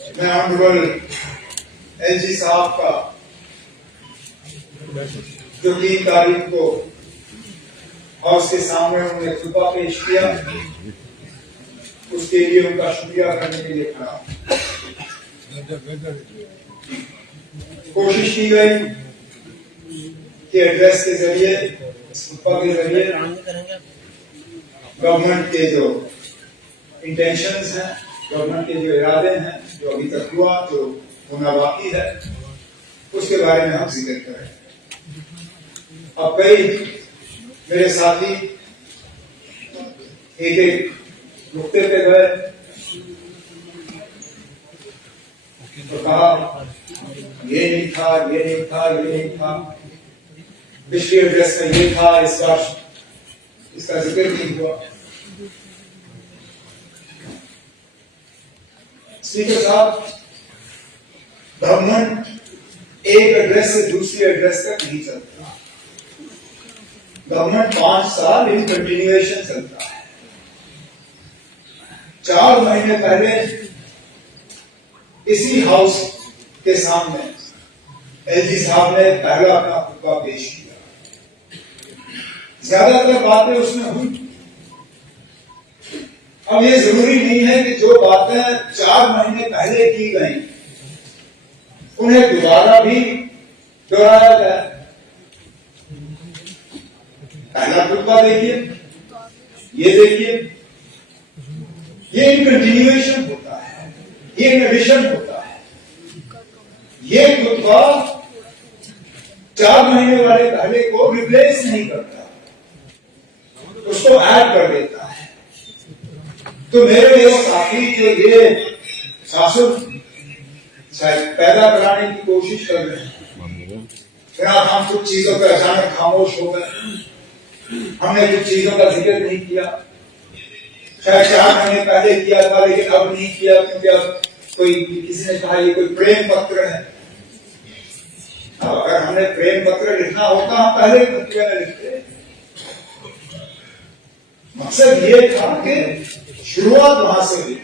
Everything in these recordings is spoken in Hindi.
मैं ऑनरेबल एलजी साहब का जो 3 तारीख को हाउस के सामने उन्होंने खुतबा पेश किया, उसके लिए उनका शुक्रिया करने के लिए खड़ा। कोशिश की गई कि एड्रेस के जरिए, खुतबा के जरिए गवर्नमेंट के जो इंटेंशंस हैं, गवर्नमेंट के जो इरादे हैं, जो अभी तक हुआ, जो होना बाकी है, उसके बारे में हम जिक्र करें। अब कई मेरे साथी एक एक नुक्ते पे गए तो कहा ये नहीं था, ये नहीं था, ये नहीं था, पिछली एड्रेस में ये था, इस बार इसका जिक्र नहीं हुआ। स्पीकर साहब, गवर्नमेंट एक एड्रेस से दूसरी एड्रेस तक नहीं चलता। गवर्नमेंट 5 साल इन कंटिन्यूएशन चलता है। 4 महीने पहले इसी हाउस के सामने एलजी साहब ने पहला अपना खुतबा पेश किया। ज्यादातर बातें उसमें हुई। अब ये जरूरी नहीं है कि जो बातें 4 महीने पहले की गई उन्हें दोबारा भी दोहराया जाए। पहला खुतबा देखिए, ये देखिए, ये इन कंटिन्यूएशन होता है, ये इन एडिशन होता है। ये खुतबा 4 महीने वाले पहले को रिप्लेस नहीं करता, उसको ऐड कर देता है। तो मेरे लिए साथी जो ये शासन शायद पैदा कराने की कोशिश कर रहे हैं, फिर हम कुछ चीजों पर अचानक खामोश हो गए, हमने कुछ चीजों का जिक्र नहीं किया। शायद 4 महीने पहले किया था लेकिन अब नहीं किया क्योंकि अब कोई किसी ने कहा ये कोई प्रेम पत्र है। अब अगर हमने प्रेम पत्र लिखना होता हम पहले पत्र में लिखते। मकसद ये था कि शुरुआत वहां से हुई।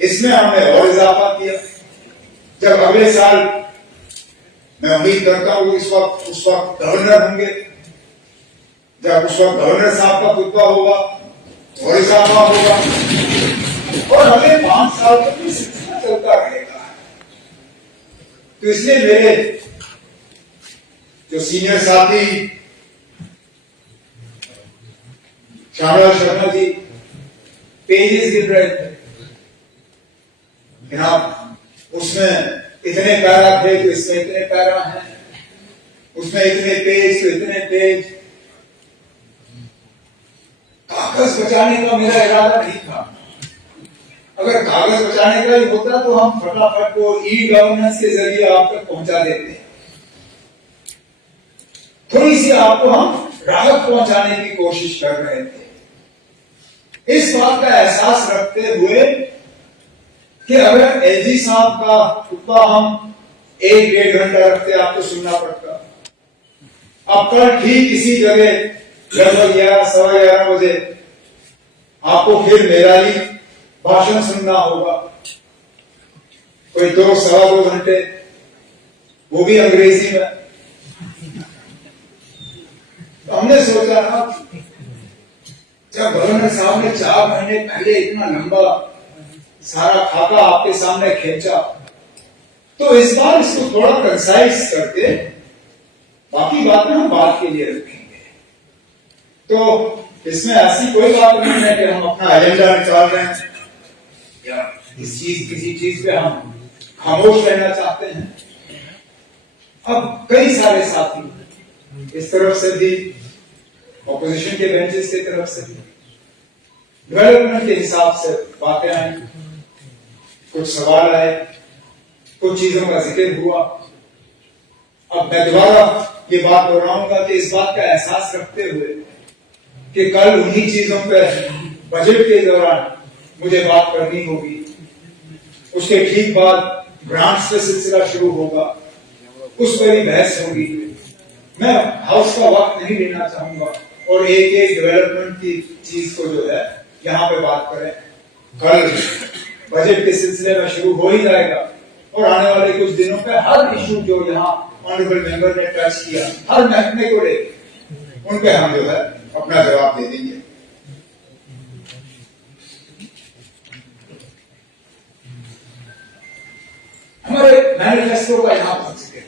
इसमें हमने और इजाफा किया। जब अगले साल मैं उम्मीद करता हूं उस वक्त गवर्नर होंगे, जब उस वक्त गवर्नर साहब का खुतबा होगा और इजाफा होगा और अगले 5 साल तक भी सिलसिला चलता रहेगा। तो इसलिए मेरे जो सीनियर साथी शाहनवाज शर्मा जी पेजेस गिन रहे थे, उसमें इतने पैरा थे तो इसमें इतने पैरा हैं, उसमें इतने पेज तो इतने पेज। कागज बचाने का मेरा इरादा नहीं था। अगर कागज बचाने का ही होता तो हम फटाफट को ई गवर्नेंस के जरिए आप तक पहुंचा देते। थोड़ी सी आपको हम राहत पहुंचाने की कोशिश कर रहे थे, इस बात का एहसास रखते हुए कि अगर एलजी साहब का खुतबा हम 1-1.5 घंटा रखते आपको सुनना पड़ता। अब कल ठीक इसी जगह लगभग 11-11:15 बजे आपको फिर मेरा ही भाषण सुनना होगा, कोई 2-2.25 घंटे, वो भी अंग्रेजी में। तो हमने सोचा ना, जब गवर्नर साहब ने 4 महीने पहले इतना लंबा सारा खाका आपके सामने खींचा, तो इस बार इसको थोड़ा कंसाइज करके बाकी बातें हम बात के लिए रखेंगे। तो इसमें ऐसी कोई बात नहीं है कि हम अपना एजेंडा निकाल रहे हैं या किसी चीज पे हम खामोश रहना चाहते हैं। अब कई सारे साथी इस तरफ से भी, ऑपोजिशन के बेंचेस की तरफ से भी डेवलपमेंट के हिसाब से बातें आई, कुछ सवाल आए, कुछ चीजों का जिक्र हुआ। अब मैं दोबारा ये बात दोहराऊंगा कि इस बात का एहसास रखते हुए कि कल उन्हीं चीजों पर बजट के दौरान मुझे बात करनी होगी, उसके ठीक बाद ग्रांट्स पे सिलसिला शुरू होगा, उस पर ही बहस होगी। मैं हाउस का वक्त नहीं लेना चाहूंगा और एक डेवलपमेंट की चीज को जो है यहाँ पे बात करें। कल बजट के सिलसिले में शुरू हो ही जाएगा और आने वाले कुछ दिनों में हर इशू जो यहाँ ऑनरेबल मेंबर ने टच किया, हर महकमे को लेकर उन पे हम जो है अपना जवाब दे देंगे। हमारे मैनिफेस्टो का यहाँ पहुंच चुके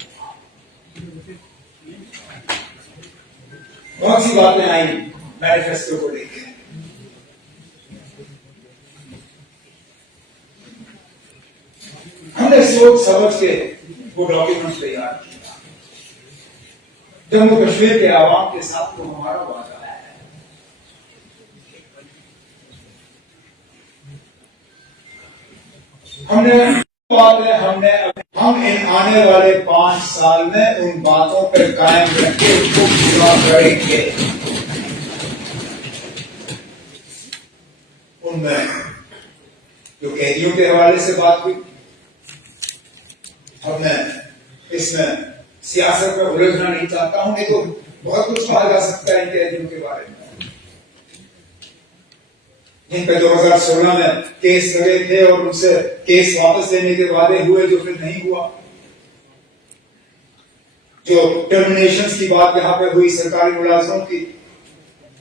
बहुत सी बातें आई मैनिफेस्टो को लेकर। हमने सोच समझ के वो डॉक्यूमेंट तैयार किया। जम्मू कश्मीर के आवाम के साथ तो हमारा वादा है। हम इन आने वाले 5 साल में उन बातों पर कायम रखे उसको पूरा करेंगे। उनमें जो कैदियों के हवाले से बात हुई, हमने इसमें सियासत में उलझना नहीं चाहता हूं, नहीं तो बहुत कुछ कहा जा सकता है इन कैदियों के बारे में जिन पे 2016 में केस लगे थे और उनसे केस वापस लेने के वादे हुए जो फिर नहीं हुआ। जो टर्मिनेशंस की बात यहां पे हुई सरकारी मुलाजमों की,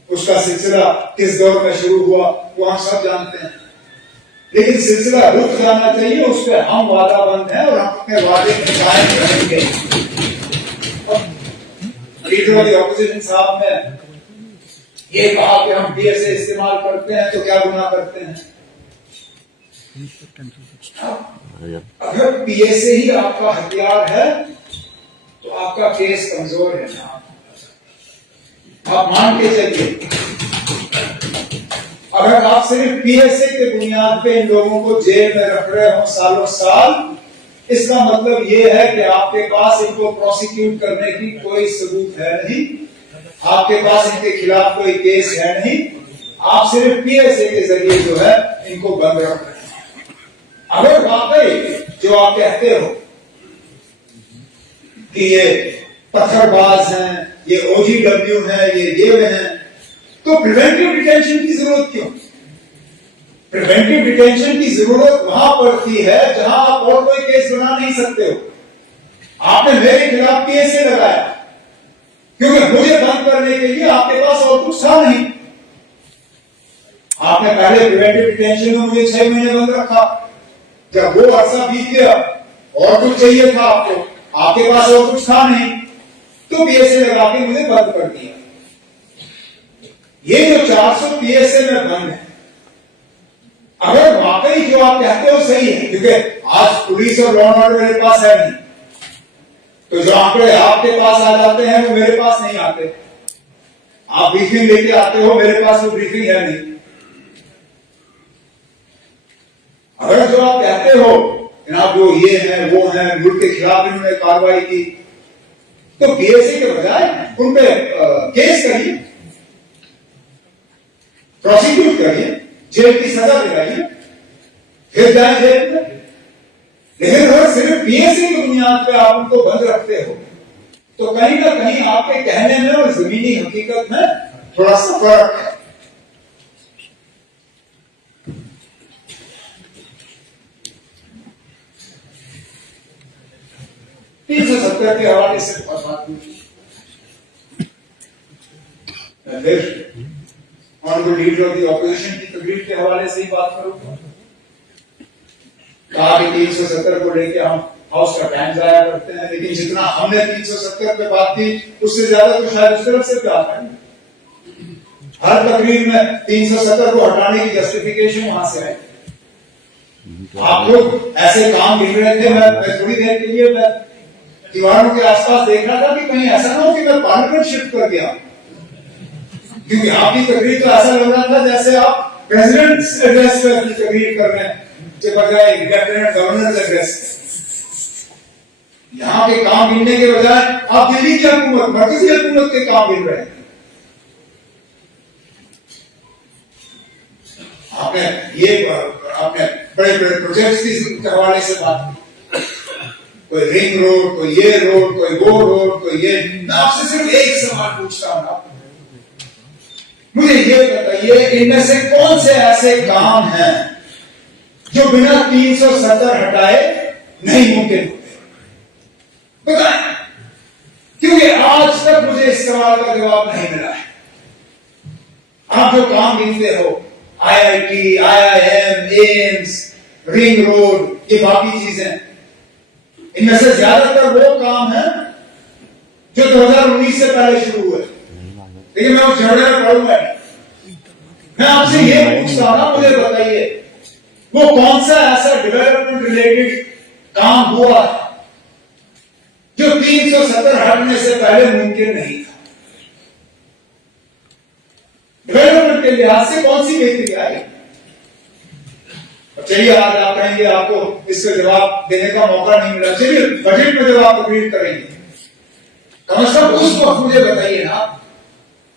उसका सिलसिला किस दौर में शुरू हुआ वो हम सब जानते हैं, लेकिन सिलसिला रुक जाना चाहिए। उस पर हम वादाबंद हैं और हम अपने वादे में कायम रहेंगे। लीडर ऑफ द ऑपोजिशन साहब ने ये कहा कि हम पीएसए इस्तेमाल करते हैं तो क्या गुनाह करते हैं। अगर पीएसए ही आपका हथियार है तो आपका केस कमजोर है ना, आप मान के चलिए। अगर आप सिर्फ पीएसए के बुनियाद पे इन लोगों को जेल में रख रहे हो सालों साल, इसका मतलब ये है कि आपके पास इनको प्रोसिक्यूट करने की कोई सबूत है नहीं, आपके पास इनके खिलाफ कोई केस है नहीं, आप सिर्फ पीएसए के जरिए जो है इनको बंद रख रहे हैं। अगर वाकई जो आप कहते हो कि ये पत्थरबाज हैं, ये ओजीडब्ल्यू हैं, ये हैं, तो प्रिवेंटिव डिटेंशन की जरूरत क्यों? प्रिवेंटिव डिटेंशन की जरूरत वहां पड़ती है जहां आप और कोई केस बना नहीं सकते हो। आपने मेरे खिलाफ पीएसए लगाया क्योंकि मुझे बंद करने के लिए आपके पास और कुछ था नहीं। आपने पहले प्रिवेंटिव डिटेंशन में मुझे 6 महीने बंद रखा, जब वो अरसा बीत गया और कुछ चाहिए था आपको, आपके पास और कुछ था नहीं, तो पीएसए लगा के मुझे बंद कर दिया। ये जो 400 पीएसए में बंद है, अगर वाकई जो आप कहते हो सही है, क्योंकि आज पुलिस और लॉ एंड ऑर्डर मेरे पास है नहीं, तो जो आंकड़े आपके पास आ जाते हैं वो मेरे पास नहीं आते। आप ब्रीफिंग लेके आते हो, मेरे पास वो ब्रीफिंग है नहीं। अगर जो आप कहते हो जनाब जो ये है वो है, मुल्क के खिलाफ इन्होंने कार्रवाई की, तो पीएसए के बजाय उन पे केस करिए, प्रोसिक्यूट करिए, जेल की सजा दिलाइए, फिर जाए जेल में। लेकिन अगर सिर्फ पीएसए की बुनियाद पे आप उनको बंद रखते हो तो कहीं ना कहीं आपके कहने में और जमीनी हकीकत में थोड़ा सा फर्क है। $370 के हवाले से बहुत बात हुई। फिर honourable leader of the opposition की तकरीर के हवाले से ही बात करूंगा। कहा कि 370 को लेके हम हाउस का टाइम जाया करते हैं, लेकिन जितना हमने 370 पे बात की उससे ज्यादा तो शायद उस तरफ से क्या करेंगे। हर तकरीर में 370 को हटाने की जस्टिफिकेशन वहां से है। आप लोग ऐसे काम गिन रहे थे, मैं थोड़ी देर के लिए मैं दीवारों के आसपास देख रहा था कि कहीं ऐसा ना हो कि मैं पार्लियामेंट शिफ्ट कर गया, क्योंकि आपकी तकरीर तो ऐसा लग रहा था जैसे आप प्रेसिडेंट्स एड्रेस पे अपनी तकरीर कर रहे हैं के बजाय लेफ्टिनेंट गवर्नर एड्रेस। यहां के काम गिनने के बजाय आप दिल्ली की हुकूमत, मरकजी हुकूमत के काम गिन रहे हैं। आपने बड़े बड़े प्रोजेक्ट्स के हवाले से बात की, कोई रिंग रोड, कोई ये रोड, कोई वो रोड, कोई ये। मैं आपसे सिर्फ एक सवाल पूछता हूं, मुझे ये बताइए इनमें से कौन से ऐसे काम हैं जो बिना 370 हटाए नहीं मुमकिन होते। बताएं, क्योंकि आज तक मुझे इस सवाल का जवाब नहीं मिला है। आप जो काम गिनते हो, IIT, IIM, AIIMS, ring road, ये बाकी चीजें, इनमें से ज्यादातर वो काम है जो 2019 से पहले शुरू हुए। लेकिन मैं उस झगड़े में पढ़ूंगा नहीं। मैं आपसे ये पूछता हूं ना, मुझे बताइए वो कौन सा ऐसा डेवलपमेंट रिलेटेड काम हुआ जो 370 हटने से पहले मुमकिन नहीं था। डेवलपमेंट के लिहाज से कौन सी बेहतरी आई? चलिए आज आप कहेंगे आपको इसका जवाब देने का मौका नहीं मिला, चलिए बजट में जब आप अग्री करेंगे, कम से कम उस वक्त मुझे बताइए ना,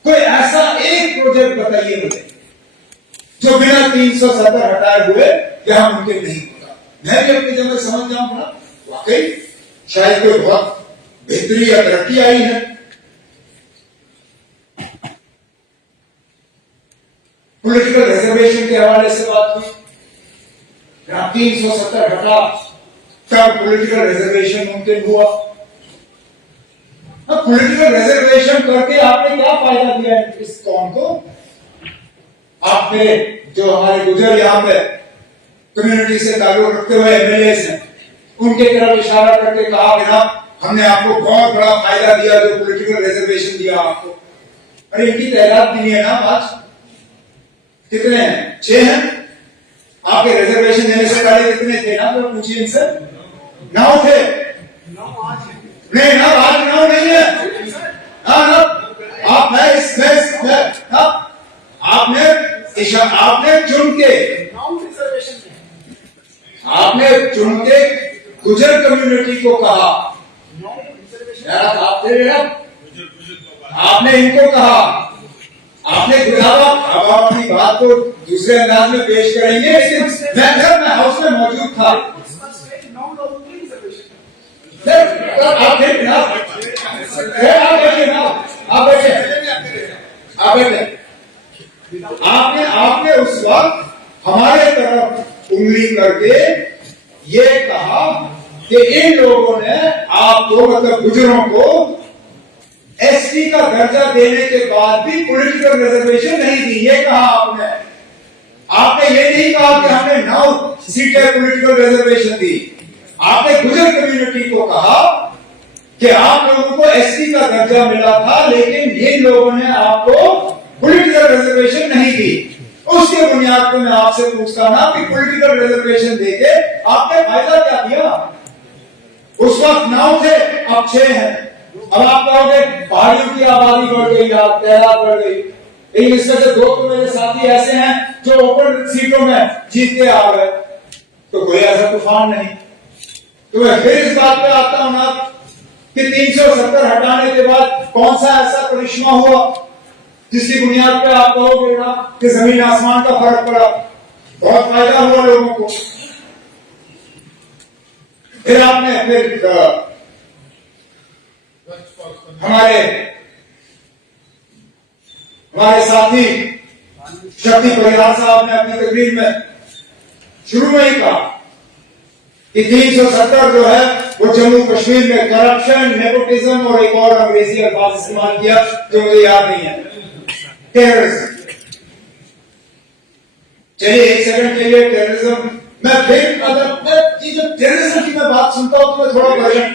कोई ऐसा एक प्रोजेक्ट बताइए मुझे जो बिना 370 हटाए हुए यहां मुमकिन नहीं होता। मैं भी अपनी जगह समझ जाऊंगा, वाकई शायद कोई बहुत बेहतरी या तरक्की आई है। पॉलिटिकल रिजर्वेशन के हवाले से बात हुई, 370 हटा तब पॉलिटिकल रिजर्वेशन मुमकिन हुआ। अब पॉलिटिकल रिजर्वेशन करके आपने क्या फायदा दिया है इस कौम को? आपने जो हमारे गुजर यहां पे कम्युनिटी से ताल्लुक रखते हुए MLA हैं, उनके तरफ इशारा करके कहा कि ना हमने आपको बहुत बड़ा फायदा दिया जो पॉलिटिकल रिजर्वेशन दिया आपको। अरे इनकी तादाद भी नहीं है ना, आज कितने हैं? 6 हैं। आपके रिजर्वेशन देने से पहले कितने थे ना, तो पूछिए इनसे। 9 थे। नहीं ना, आज 9 नहीं है। हाँ ना, आप आपने चुन के गुजर कम्युनिटी को कहा, आपने इनको कहा, आपने अब आप अपनी बात को दूसरे अंदाज में पेश करेंगे, लेकिन मैं हाउस में मौजूद था। आप बैठे ना, आप बैठे। आपने उस वक्त हमारे तरफ उंगली करके ये कहा कि इन लोगों ने आपको, मतलब गुजरों को, ST का दर्जा देने के बाद भी पॉलिटिकल रिजर्वेशन नहीं दी। ये कहा आपने ये नहीं कहा कि हमने 9 सीटें पॉलिटिकल रिजर्वेशन दी। आपने गुजर कम्युनिटी को कहा कि आप लोगों को ST का दर्जा मिला था, लेकिन इन लोगों ने आपको पॉलिटिकल रिजर्वेशन नहीं दी। उसके बुनियाद पर मैं आपसे पूछता हूं ना कि पॉलिटिकल रिजर्वेशन देके आपने फायदा क्या दिया? उस वक्त 9 थे, अब 6 हैं। अब आप कहोगे पहाड़ियों की आबादी बढ़ गई, तादाद बढ़ गई, लेकिन इसमें से 2 तो मेरे साथी ऐसे हैं जो ओपन सीटों में जीतते आ गए, तो कोई ऐसा तूफान नहीं। तो मैं फिर इस बात पे आता हूं ना कि 370 हटाने के बाद कौन सा ऐसा करिश्मा हुआ जिसकी बुनियाद पे आप कहोगे ना कि जमीन आसमान का फर्क पड़ा, बहुत फायदा हुआ लोगों को। फिर आपने हमारे साथी शक्ति परिहार साहब ने अपनी तकरीर में शुरू में ही कहा कि 370 जो है वो जम्मू कश्मीर में करप्शन, नेपोटिज्म और एक और अंग्रेजी अल्फाज इस्तेमाल किया जो मुझे याद नहीं है, टेररिज्म। चलिए एक सेकंड के लिए टेररिज्म, मैं फिर अगर ये जो टेररिज्म की मैं बात सुनता हूं तो मैं थोड़ा वर्जन,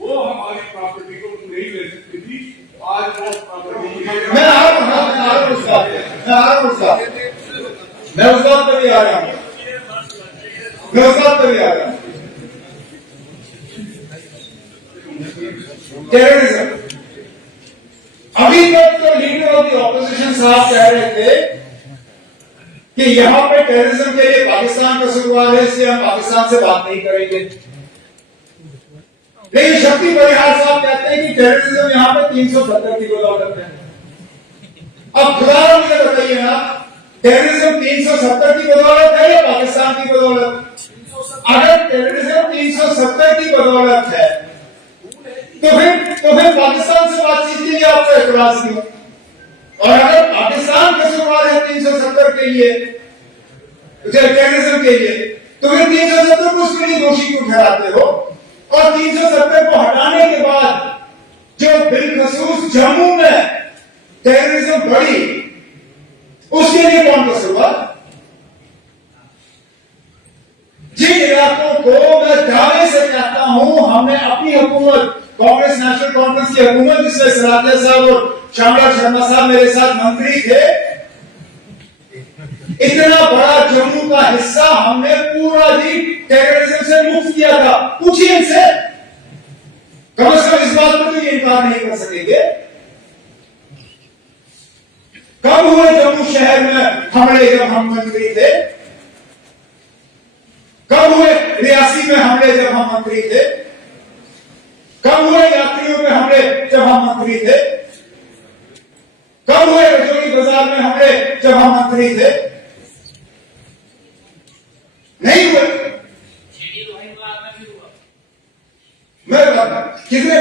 वो हमारी प्रॉपर्टी को नहीं ले सकती थी, आज वो प्रॉपर्टी मैं आ रहा हूं उस बात पे भी आ रहा हूं, टेररिज्म। अभी तक तो लीडर ऑफ द ऑपोजिशन साहब कह रहे थे कि यहां पे टेररिज्म के लिए पाकिस्तान कसूरवार है, इसलिए हम पाकिस्तान से बात नहीं करेंगे। लेकिन शक्ति परिहार साहब कहते हैं कि टेररिज्म यहां पे 370 की बदौलत है। अब खुदा मुझे बताइए ना, टेररिज्म 370 की बदौलत है या पाकिस्तान की बदौलत? अगर टेररिज्म 370 की बदौलत है तो फिर पाकिस्तान से बातचीत के लिए आपको एतराज नहीं, और अगर पाकिस्तान कसूरवार है 370 के लिए, टेररिज्म के लिए, तो फिर 370 को उसके लिए दोषी क्यों ठहराते हो? और 370 को हटाने के बाद जो बिलखसूस जम्मू में टेररिज्म बढ़ी, उसके लिए कौन कसूरवार? जिन इलाकों को मैं दावे से कहता हूं हमने अपनी हुकूमत, कांग्रेस नेशनल कॉन्फ्रेंस की हुकूमत, जिसमें सलातिया साहब और श्यामला शर्मा साहब मेरे साथ मंत्री थे, इतना बड़ा जम्मू का हिस्सा हमने पूरा ही टेररिज्म से मुक्त किया था। पूछिए इनसे, कम से कम इस बात पर तो ये इनकार नहीं कर सकेंगे। कब हुए जम्मू शहर में हमले जब हम मंत्री थे? कब हुए रियासी में हमले जब हम मंत्री थे? कब हुए यात्रियों पे हमले जब हम मंत्री थे? कब हुए रजौरी बाजार में हमले जब हम मंत्री थे? नहीं हुए। मैं कितने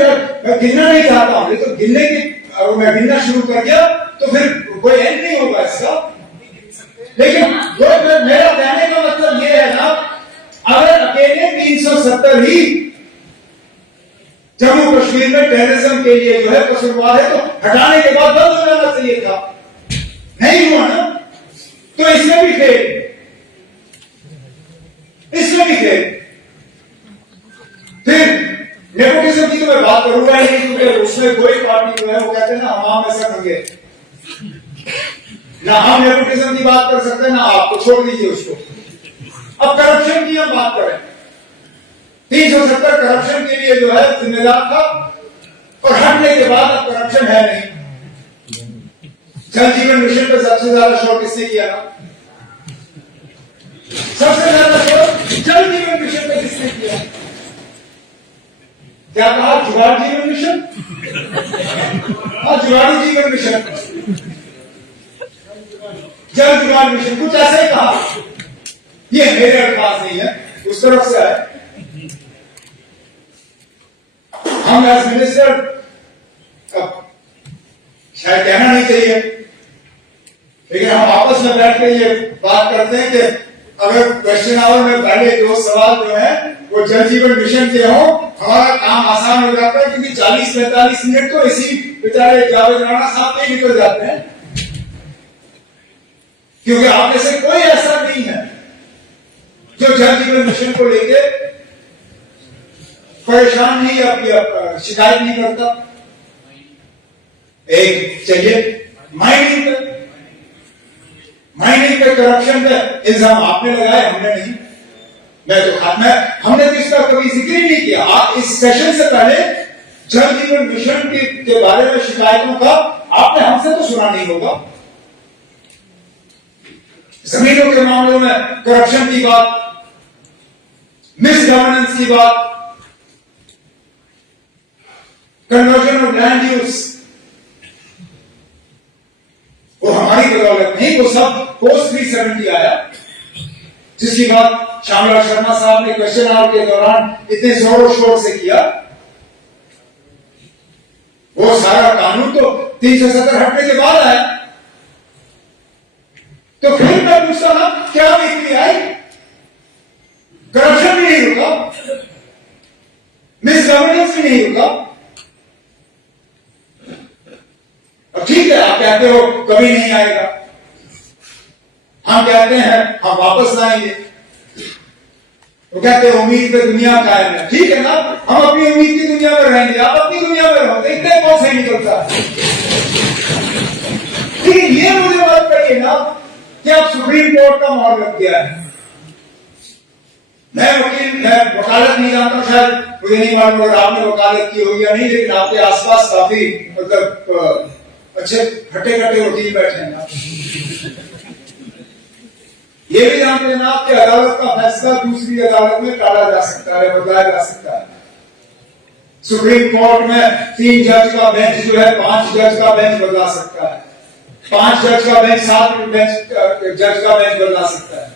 मैं गिनना नहीं चाहता हूं, तो गिनने की मैं गिनना शुरू कर दिया तो फिर कोई एंड नहीं होगा इसका। लेकिन मेरा कहने का मतलब यह है ना, अगर अकेले 370 ही जम्मू कश्मीर में टेररिज्म के लिए जो है कसूरवार है, तो हटाने के बाद बंद हो जाना चाहिए था। नहीं हुआ ना, तो इसमें भी फेल, इसमें भी फेल। फिर नेपोटिज्म की तो मैं बात करूंगा ही नहीं, क्योंकि उसमें कोई पार्टी जो है वो कहते हैं ना हम ऐसा होंगे ना, हम नेपोटिज्म की बात कर सकते हैं ना आपको, छोड़ दीजिए उसको। अब करप्शन की हम बात करें, 370 करप्शन के लिए जो है जिम्मेदार था, और हटने के बाद अब करप्शन है नहीं। जल जीवन मिशन पर सबसे ज्यादा शोर किसने किया था? सबसे ज्यादा शोर जल जीवन मिशन पर किसने किया? क्या कहा? जुगाड़ जीवन मिशन? हाँ, जुगाड़ी जीवन मिशन, जल जुगाड़ मिशन, कुछ ऐसा ही कहा। ये मेरे अल्फाज नहीं है, उस तरफ से है। हम एज मिनिस्टर, शायद कहना नहीं चाहिए, लेकिन हम आपस में बैठ के ये बात करते हैं कि अगर क्वेश्चन आवर में पहले 2 सवाल जो है वो जल जीवन मिशन के हो, हमारा काम आसान हो जाता है, क्योंकि 40-45 मिनट तो इसी बेचारे जावेद राणा साहब के निकल जाते हैं, क्योंकि आप में से कोई ऐसा नहीं है जो जल जीवन मिशन को लेके परेशान नहीं या शिकायत नहीं करता। एक चलिए माइनिंग पे करप्शन पे इल्जाम आपने लगाए, हमने नहीं। हमने तो इसका कभी जिक्र ही नहीं किया। आप इस सेशन से पहले जल जीवन मिशन के बारे में शिकायतों का आपने हमसे तो सुना नहीं होगा। जमीनों के मामलों में करप्शन की बात, मिस गवर्नेंस की बात, कन्वर्जन ऑफ लैंड यूज, वो हमारी बदौलत नहीं, वो सब पोस्ट 370 आया, जिसकी बात श्यामला शर्मा साहब ने क्वेश्चन आवर के दौरान इतने जोरों शोर से किया। वो सारा कानून तो 370 हटने के बाद आया। तो फिर मैं पूछता था क्या बिक्री आई? करप्शन भी नहीं रुका, मिस गवर्नेंस भी नहीं रुका। अब ठीक है, आप कहते हो कभी नहीं आएगा, हम कहते हैं हम वापस लाएंगे, वो कहते हैं उम्मीद पे दुनिया कायम है। ठीक है ना, हम अपनी उम्मीद की दुनिया में रहेंगे, आप अपनी दुनिया में रहोगे, इतने कौन से निकलता है। लेकिन ये मुझे बात करिए ना कि अब सुप्रीम कोर्ट का मोहर लग गया है। मैं वकालत नहीं जानता, शायद मुझे नहीं मालूम अगर आपने वकालत की होगी या नहीं, लेकिन आपके आसपास काफी मतलब अच्छे खट्टे वकील बैठे हैं। ये भी जानते हैं ना कि अदालत का फैसला दूसरी अदालत में टाला जा सकता है, बदलाया जा सकता है। सुप्रीम कोर्ट में 3 जज का बेंच जो है 5 जज का बेंच बदला सकता है, 5 जज का बेंच 7 जज का बेंच बदला सकता है।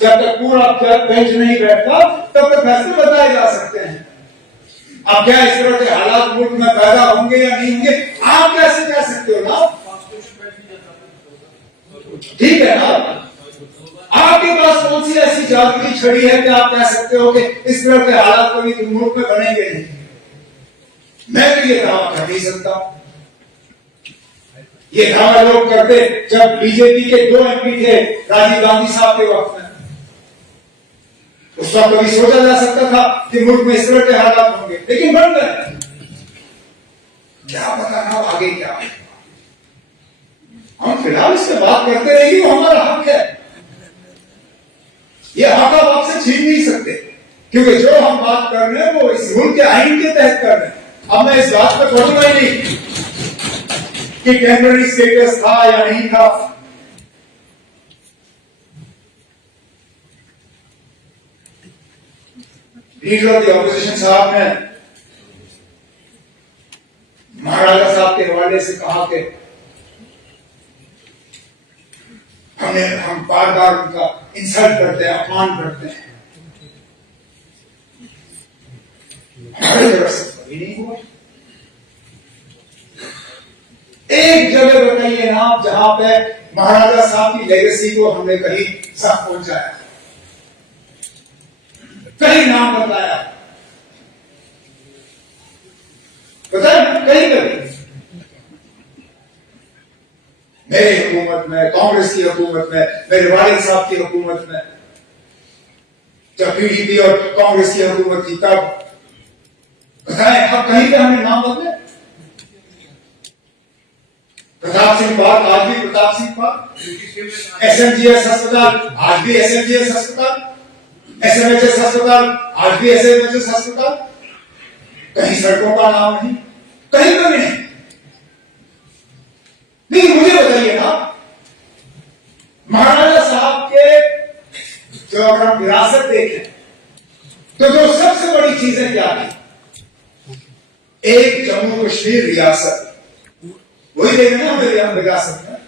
जब तक पूरा बेंच नहीं बैठता तब तक फैसले बदलाए जा सकते हैं। अब क्या इस तरह के हालात मुल्क में पैदा होंगे या नहीं होंगे, आप कैसे कह सकते हो ना? ठीक है ना? आपके पास कौन सी ऐसी जादुई छड़ी है कि आप कह सकते हो कि इस तरह के हालात कभी मुल्क में बनेंगे नहीं? मैं तो ये दावा कर नहीं सकता। ये दावा लोग करते जब बीजेपी के 2 MP थे राजीव गांधी साहब के वक्त में, उस वक्त कभी सोचा जा सकता था कि मुल्क में इस तरह के हालात होंगे, लेकिन बन गए। क्या पता ना आगे क्या है। हम फिलहाल इस पर बात करते रहेंगे, वो हमारा हक है। ये हक आप आपसे छीन नहीं सकते, क्योंकि जो हम बात कर रहे हैं वो इस मुल्क के आईन के तहत कर रहे हैं। अब मैं इस बात पर पढ़ूंगा ही नहीं कि टेम्पररी स्टेटस था या नहीं था। लीडर ऑफ द ऑपोजिशन साहब ने महाराजा साहब के हवाले से कहा कि हम बार बार उनका इंसल्ट करते हैं, अपमान करते हैं। हमारी तरफ से कभी नहीं हुआ। एक जगह बताइए ना जहां पे महाराजा साहब की लेगेसी को हमने कहीं सब पहुंचाया, कहीं नाम बताया, बताए कहीं कभी। मेरी हुकूमत में, कांग्रेस की हुकूमत में, मेरे वालिद साहब की हुकूमत में, जब पीडीपी और कांग्रेस की हुकूमत थी तब बताएं, अब कहीं पे हमने नाम बदले? प्रताप सिंह पार्क आज भी प्रताप सिंह पार्क, SMGS अस्पताल आज भी SMGS अस्पताल, SMHS अस्पताल आज भी SMHS अस्पताल। कहीं सड़कों का नाम नहीं, कहीं पर नहीं। नहीं, मुझे बताइए ना, महाराजा साहब के जो अगर हम विरासत देखें तो जो सबसे बड़ी चीजें क्या थी? एक जम्मू कश्मीर रियासत, वही देखें ना हमें विरासत में,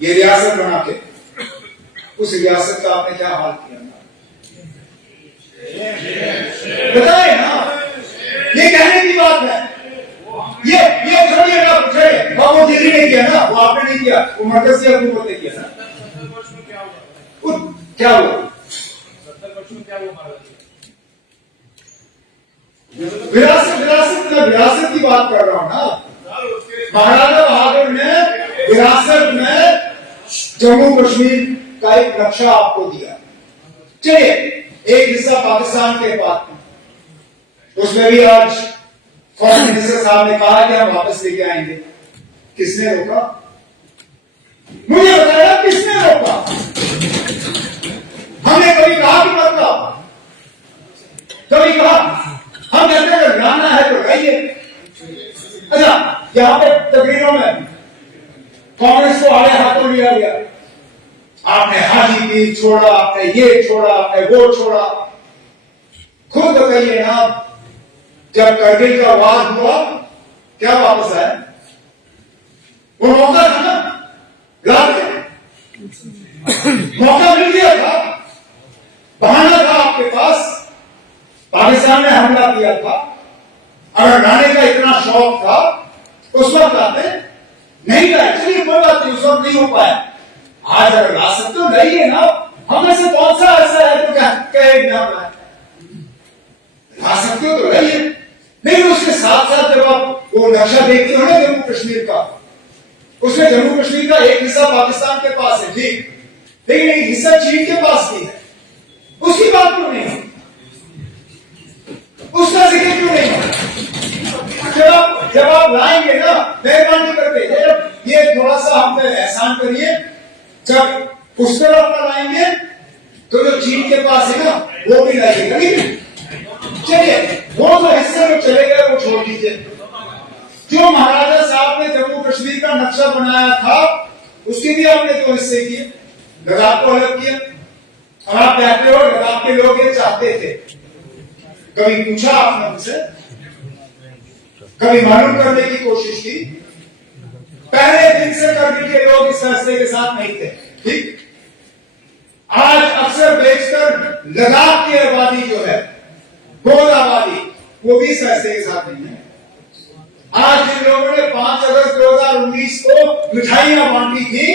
ये रियासत बना के उस रियासत का आपने क्या हाल किया? बताए ना, ये कहने की बात है। ये छोड़िए ना, छोड़िए, वो दिल्ली ने किया ना, वो आपने नहीं किया, वो मरकज की हुकूमत ने किया ना। 70 वर्ष में क्या हुआ? क्या हुआ? 70 वर्ष में क्या हुआ? विरासत की बात कर रहा हूं ना। महाराजा बहादुर ने विरासत में जम्मू कश्मीर का एक नक्शा आपको दिया। चलिए, एक हिस्सा पाकिस्तान के पास में, उसमें भी आज फॉरेन मिनिस्टर साहब ने कहा कि हम वापस लेके आएंगे। किसने रोका? मुझे बताया किसने रोका? हमने कभी कहा कि मत लाओ, कभी कहा हम कहते हैं लाना है तो रहिए। अच्छा, यहां पे तकरीरों में कांग्रेस को आड़े हाथों लिया गया, आपने हाजी पीर छोड़ा, आपने ये छोड़ा, आपने वो छोड़ा। खुद बताइए ना, जब करगिल का वार हुआ क्या वापस आया? वो मौका था ना, मौका मिल गया था, बहाना था आपके पास। पाकिस्तान ने हमला किया था, अगर लाने का इतना शौक था उस वक्त आते, नहीं लाए, चलिए कोई बात नहीं, उस वक्त नहीं हो पाया। आज अगर ला सकते हो लाइए ना, हमें से कौन सा ऐसा है तो कहे ना ला सकते हो तो लाइए। नहीं, उसके साथ साथ जब आप वो नक्शा देखते हो ना जम्मू कश्मीर का, उसमें जम्मू कश्मीर का एक हिस्सा पाकिस्तान के पास है, ठीक, लेकिन एक हिस्सा चीन के पास भी है। उसकी बात क्यों नहीं है? उसका जिक्र क्यों नहीं है? जब आप लाएंगे ना, मेहरबानी करके ये थोड़ा सा हम पे एहसान करिए, जब उस तरफ का लाएंगे तो जो चीन के पास है ना वो भी लाइएगा। लेकिन चलिए, वो जो हिस्से में चले गए वो छोड़ दीजिए। जो महाराजा साहब ने जम्मू कश्मीर का नक्शा बनाया था उसके भी आपने 2 हिस्से किए, लद्दाख को अलग किया। और आप कहते हो लद्दाख के लोग ये चाहते थे, कभी पूछा आपने उनसे? कभी मालूम करने की कोशिश की? पहले दिन से करगिल के लोग इस फैसले के साथ नहीं थे, ठीक। आज अक्सर बेचकर लद्दाख की आबादी जो है, गोल आबादी, वो भी इस फैसले के साथ नहीं है। आज जिन लोगों ने 5 अगस्त 2019 को मिठाइयां बांटी थी,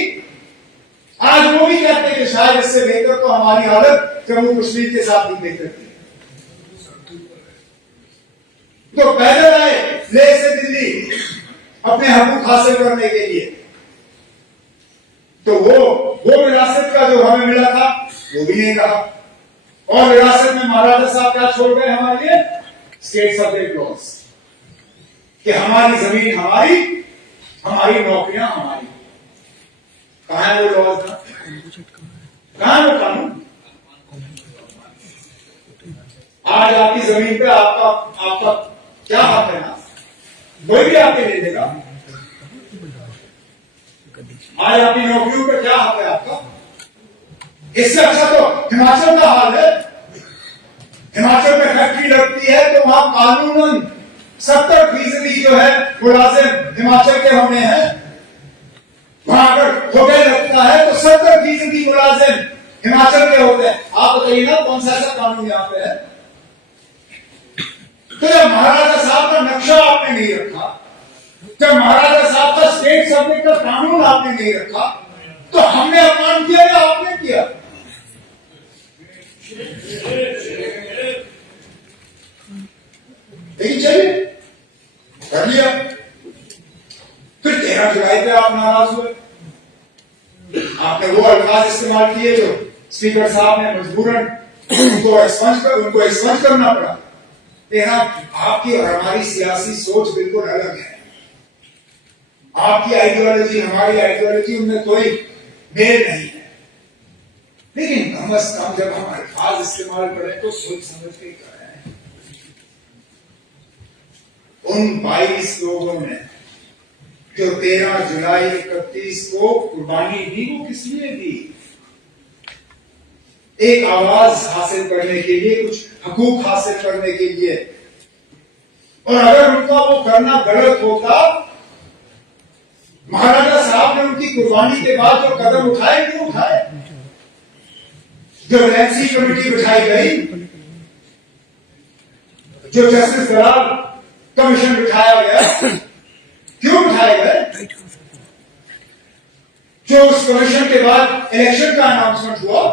आज वो भी कहते हैं कि शायद इससे बेहतर तो हमारी हालत जम्मू कश्मीर के साथ भी बेहतर थी। तो पैदल आए लेह से दिल्ली अपने हकूक हासिल करने के लिए, तो वो विरासत का जो हमें मिला था वो भी नहीं रहा। और विरासत में महाराजा साहब क्या छोड़ गए हमारे लिए? स्टेट सब्जेक्ट लॉस, कि हमारी जमीन हमारी, हमारी नौकरियां हमारी। कहां है वो लॉज ना? कहां है वो कानून? आज आपकी जमीन पे आपका क्या हक है ना? कोई भी आके ले लेगा। आज आपकी नौकरियों पे क्या हक है आपका? इससे अच्छा तो हिमाचल का हाल है। हिमाचल में फैक्ट्री लगती है तो वहां कानूनन 70% जो है मुलाजिम हिमाचल के होने हैं। वहां अगर होटल लगता है तो 70% मुलाजिम हिमाचल के होते हैं। आप बताइए ना कौन सा ऐसा कानून यहाँ पे है? तो जब महाराजा साहब का नक्शा आपने नहीं रखा, जब महाराजा साहब का स्टेट सब्जेक्ट का कानून आपने नहीं रखा, तो हमने अपमान किया या आपने किया? लेकिन चलिए कर लिया। फिर 13 जुलाई पे आप नाराज हुए, आपने वो अल्फाज इस्तेमाल किए जो स्पीकर साहब ने मजबूरन उनको एक्सपंज करना पड़ा। आपकी और हमारी सियासी सोच बिल्कुल अलग है। आपकी आइडियोलॉजी हमारी आइडियोलॉजी उनमें कोई मेल नहीं है। लेकिन कम अज कम जब हम अल्फाज इस्तेमाल करें तो सोच समझ के करें। उन 22 लोगों ने जो 13 जुलाई 31 को कुर्बानी दी, वो किस लिए दी? एक आवाज हासिल करने के लिए, कुछ हकूक हासिल करने के लिए। और अगर उनका वो करना गलत होता, महाराजा साहब ने उनकी कुर्बानी के बाद जो कदम उठाए क्यों उठाए? जो एमसी कमेटी बिठाई गई, जो जस्टिस दलाल कमीशन बिठाया गया, क्यों बिठाए गए? जो उस कमीशन के बाद इलेक्शन का अनाउंसमेंट हुआ,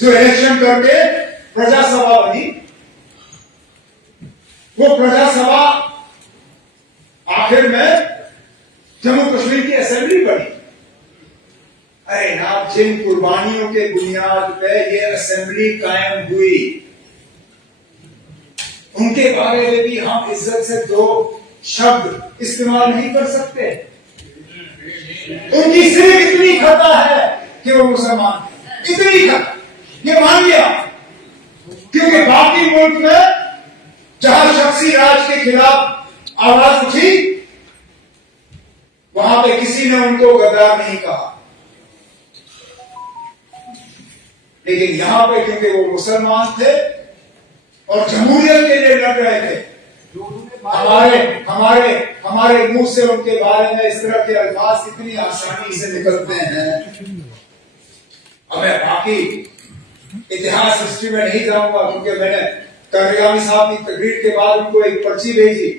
जो इलेक्शन करके प्रजा सभा बनी, वो प्रजा सभा आखिर में जम्मू कश्मीर की असेंबली बनी। अरे ना, जिन कुर्बानियों के बुनियाद पे ये असेंबली कायम हुई, उनके बारे में भी हम इज्जत से 2 शब्द इस्तेमाल नहीं कर सकते। उनकी सिर्फ इतनी खता है कि वो मुसलमान है, इतनी खता, ये मान लिया। क्योंकि बाकी मुल्क में जहां शख्सी राज के खिलाफ आवाज उठी, वहां पे किसी ने उनको गद्दार नहीं कहा। लेकिन यहां पे क्योंकि वो मुसलमान थे और जमहूरियत के लिए लड़ रहे थे, हमारे मुंह से उनके बारे में इस तरह के अल्फाज कितनी आसानी से निकलते हैं। अब मैं बाकी इतिहास हिस्ट्री में नहीं जाऊंगा, क्योंकि मैंने कारियामी साहब की तकरीर के बाद उनको एक पर्ची भेजी।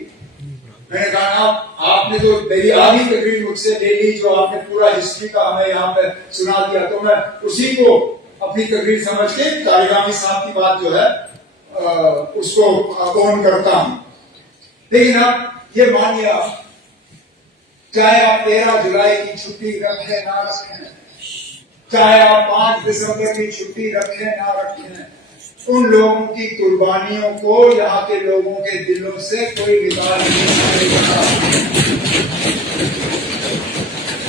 मैंने कहा आपने जो मेरी आधी तकरीर मुझसे ले ली, जो आपने पूरा हिस्ट्री का हमें यहाँ पे सुना दिया, तो मैं उसी को अपनी तकरीर समझ के कारियामी साहब की बात जो है उसको ऑन करता हूं। लेकिन आप ये मानिए, चाहे आप 13 जुलाई की छुट्टी रखें ना रखें, चाहे आप 5 दिसंबर की छुट्टी रखें ना रखें, उन लोगों की कुर्बानियों को यहाँ के लोगों के दिलों से कोई निकाल नहीं सकेगा।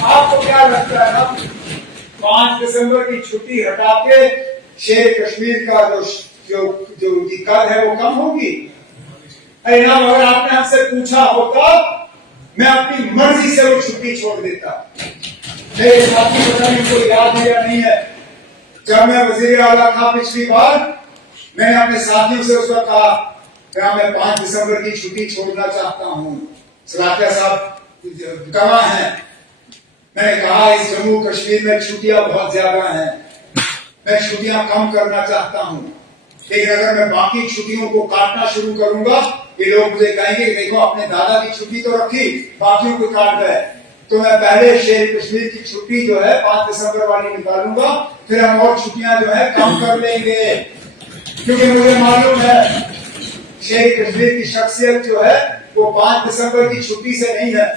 आपको क्या लगता है ना, 5 दिसंबर की छुट्टी हटा के शेर कश्मीर का जो उनकी कद है वो कम होगी? अरे ना, अगर आपने हमसे पूछा होता, मैं अपनी मर्जी से वो छुट्टी छोड़ देता। मेरे साथी पता नहीं उनको याद है या नहीं है, जब मैं वजीर आला था पिछली बार, मैंने अपने साथियों से उस वक्त कहा क्या मैं 5 दिसंबर की छुट्टी छोड़ना चाहता हूं। सलाहिया साहब गवाह हैं। मैंने कहा इस जम्मू कश्मीर में छुट्टियां बहुत ज्यादा हैं, मैं छुट्टियां कम करना चाहता हूं। लेकिन अगर मैं बाकी छुट्टियों को काटना शुरू करूंगा, ये लोग मुझे कहेंगे देखो अपने दादा की छुट्टी तो रखी, बाकियों को काट गए। तो मैं पहले शेर कश्मीर की छुट्टी जो है 5 दिसंबर वाली निकालूंगा, फिर हम और छुट्टियां जो है कम कर लेंगे, क्योंकि मुझे मालूम है शेर कश्मीर की शख्सियत जो है वो 5 दिसंबर की छुट्टी से नहीं है।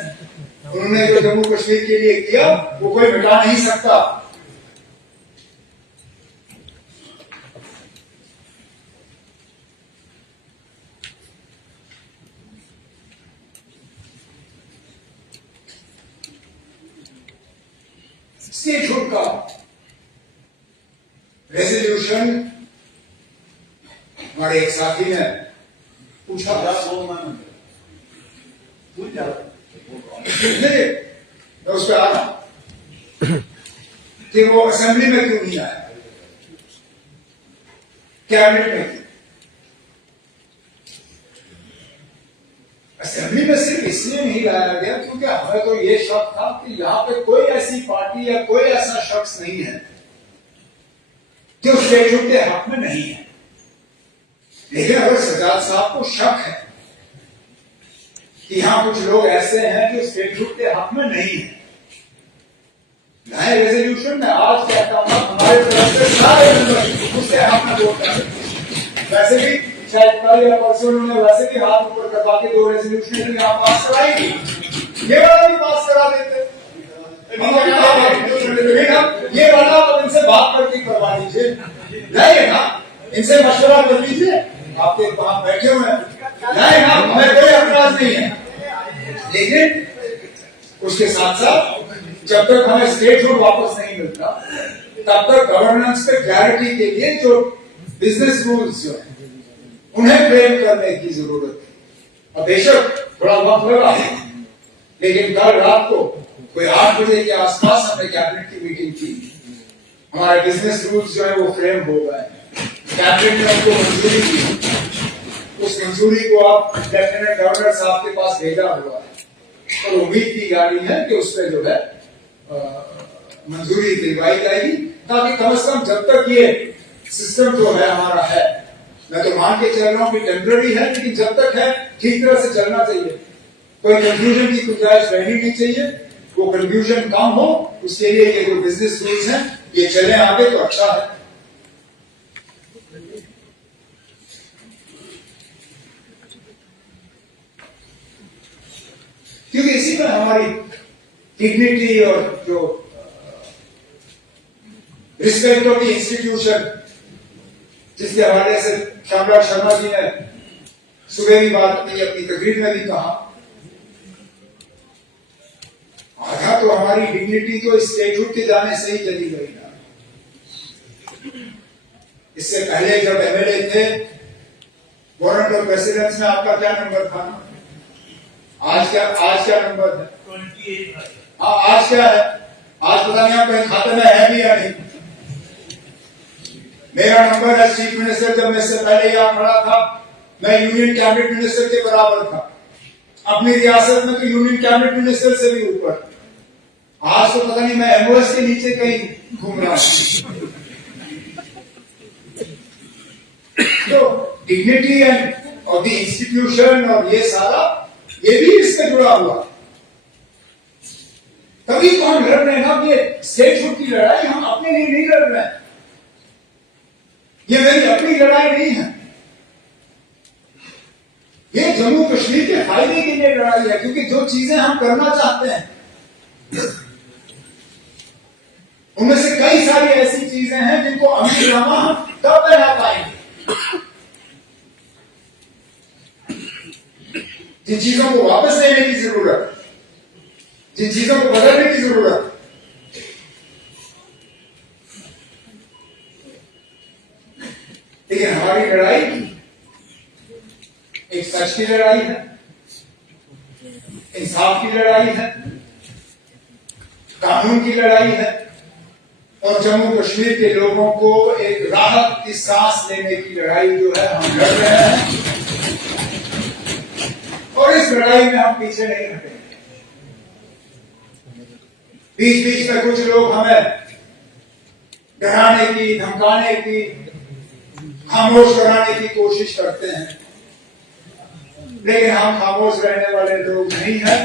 उन्होंने जो जम्मू कश्मीर के लिए किया वो कोई मिटा नहीं सकता। स्टेटहुड का रेजोल्यूशन हमारे एक साथी ने पूछा, मैं उस पर आ रहा कि वो असेंबली में क्यों नहीं आया, कैबिनेट में क्यों? असेंबली में सिर्फ इसलिए नहीं लाया गया क्योंकि हमें तो ये शक था कि यहाँ पे कोई ऐसी पार्टी या कोई ऐसा शख्स नहीं है जो स्टेटहुड के हक में नहीं है। लेकिन अगर सजाद साहब को शक है कि यहां कुछ लोग ऐसे हैं जो स्टेटहुड के हक में नहीं है, नए रेजोल्यूशन में आज कहता हूं हमारे तरफ से सारे मेंबर उसके हक में वोट करें। वैसे भी शायद कल या परसों उन्होंने वैसे भी हाथ ऊपर करवा के 2 रेजोल्यूशन यहाँ पास कराएगी, ये वाला भी पास करा देते। ये वाला आप इनसे बात करके करवा लीजिए, नहीं ना, इनसे मशवरा कर लीजिए, आपके वहां बैठे हुए हैं, नहीं ना, हमें कोई एतराज नहीं है। लेकिन उसके साथ साथ जब तक हमें स्टेटहुड वापस नहीं मिलता तब तक गवर्नेंस पे क्लैरिटी के लिए जो बिजनेस रूल्स जो है उन्हें फ्रेम करने की जरूरत है। और बेशक थोड़ा वक्त लगा, लेकिन कल रात को कोई 8 बजे के आसपास हमने कैबिनेट की मीटिंग की, हमारे बिजनेस रूल्स जो है वो फ्रेम हो गए, कैबिनेट ने उनको मंजूरी दी, उस मंजूरी को आप लेफ्टिनेंट गवर्नर साहब के पास भेजा हुआ है और उम्मीद की जा रही है कि उस पर जो है मंजूरी दिलवाई जाएगी, ताकि कम से कम जब तक ये सिस्टम जो है हमारा है, मैं तो मान के चल रहा हूं कि टेम्पररी है, लेकिन जब तक है ठीक तरह से चलना चाहिए, कोई कंफ्यूजन की गुंजाइश रहनी नहीं चाहिए, वो कंफ्यूजन कम हो उसके लिए ये जो बिजनेस रूल्स हैं ये चले आगे तो अच्छा है। क्योंकि इसी में हमारी डिग्निटी और जो रिस्पेक्ट ऑफ द इंस्टीट्यूशन, जिसके हवाले से श्यामराज शर्मा जी ने सुबह भी बात की, अपनी तकरीर में भी कहा, आधा तो हमारी डिग्निटी तो स्टेटहुड के जाने से ही चली गई ना। इससे पहले जब एमएलए थे, वारंट ऑफ रेसिडेंस में आपका क्या नंबर था? आज क्या नंबर है? 28। हाँ, आज क्या है? आज पता नहीं आपके खाते में है भी या नहीं। मेरा नंबर है चीफ मिनिस्टर, जब मैं इससे पहले यहां खड़ा था मैं यूनियन कैबिनेट मिनिस्टर के बराबर था, अपनी रियासत में तो यूनियन कैबिनेट मिनिस्टर से भी ऊपर। आज तो पता नहीं मैं एमओएस के नीचे कहीं घूम रहा हूं। तो डिग्निटी एंड और द इंस्टीट्यूशन और ये सारा ये भी इससे जुड़ा हुआ, तभी तो हम लड़ रहे हैं ना। ये स्टेटहुड की लड़ाई हम अपने लिए नहीं लड़ रहे हैं, ये मेरी अपनी लड़ाई नहीं है, ये जम्मू कश्मीर के फायदे के लिए लड़ाई है। क्योंकि जो चीजें हम करना चाहते हैं उनमें से कई सारी ऐसी चीजें हैं जिनको अमीर नामा हम तब बना पाएंगे, जिन चीजों को वापस लेने की जरूरत, जिन चीजों को बदलने की जरूरत, लेकिन हमारी लड़ाई एक सच की लड़ाई है, इंसाफ की लड़ाई है, कानून की लड़ाई है और जम्मू कश्मीर के लोगों को एक राहत की सांस लेने की लड़ाई जो है हम लड़ रहे हैं। और इस लड़ाई में हम पीछे नहीं हटेंगे। बीच बीच में कुछ लोग हमें डराने की, धमकाने की, खामोश कराने की कोशिश करते हैं, लेकिन हम खामोश रहने वाले लोग नहीं हैं।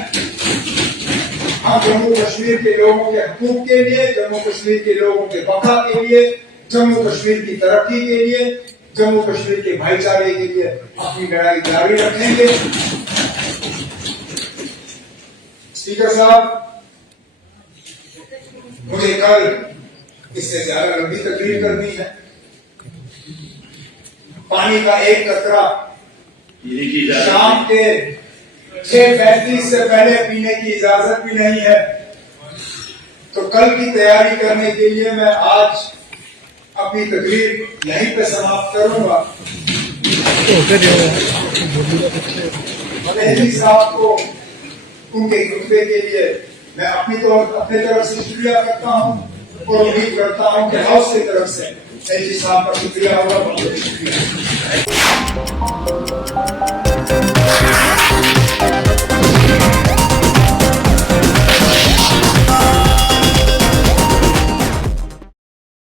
हम जम्मू कश्मीर के लोगों के हकूक के लिए, जम्मू कश्मीर के लोगों के बका के लिए, जम्मू कश्मीर की तरक्की के लिए, जम्मू कश्मीर के भाईचारे के लिए अपनी लड़ाई जारी रखेंगे। स्पीकर साहब, मुझे कल इससे ज्यादा लंबी तकरीर करनी है। पानी का एक कतरा शाम के 6:35 से पहले पीने की इजाजत भी नहीं है। तो कल की तैयारी करने के लिए मैं आज अपनी तकरीर यहीं पे समाप्त करूंगा। मेहदी साहब को उनके खुतबे के लिए मैं अपनी तरफ से शुक्रिया करता हूं और उम्मीद करता हूं कि हाउस की तरफ से मेहदी साहब का शुक्रिया होगा। बहुत शुक्रिया।